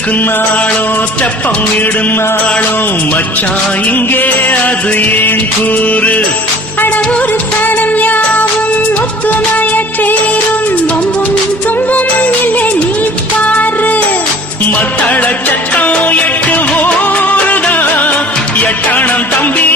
இழுக்கும் நாளும் தெப்பம் நாளும் மச்சான் இங்கே அது ஏன் கூறு? அடவூரு சனம் யாவும் ஒத்துமைய சேரும் வம்பும் தும்பும் இல்லை நீ பாரு. மத்தள சட்டம் எட்டு ஊருதான் எட்டணம் தம்பி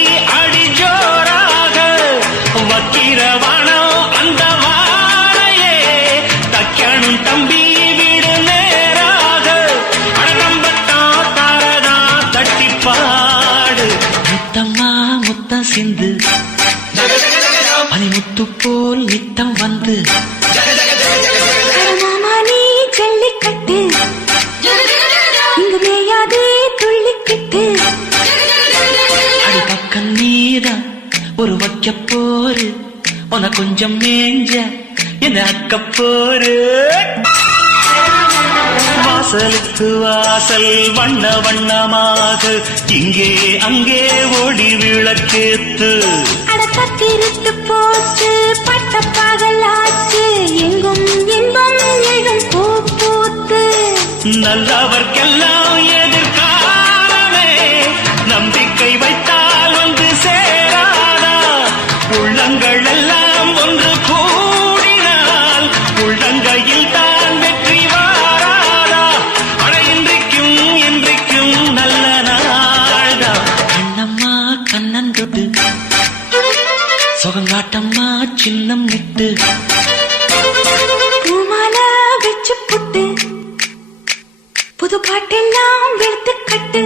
சிந்து பனிமுத்து போல் நித்தம் வந்து. ஜல்லிக்கட்டு. இங்கு மேயாதே துள்ளிக்கிட்டு. அடி பக்கம் நீதான் ஒரு வைக்க போரு. உன கொஞ்சம் மேஞ்ச என்ன அக்க போரு? வாசலுக்கு வாசல் வண்ண வண்ணமாக இங்கே அங்கே ஓடி விளக்கேத்து. அடக்கத்திருத்து போச்சு பட்ட பகலாச்சு எங்கும் இன்பம் எழும் பூ பூத்து நல்லவர்க்கெல்லாம் எதிர்காலமே நம்பிக்கை வைத்தால் வந்து சேராதா. உள்ளங்கள் சுகங்காட்டம்மா சின்னம் நிட்டு. பூமால வச்சு புட்டு. புது பாட்டெல்லாம் வெளுத்து கட்டு.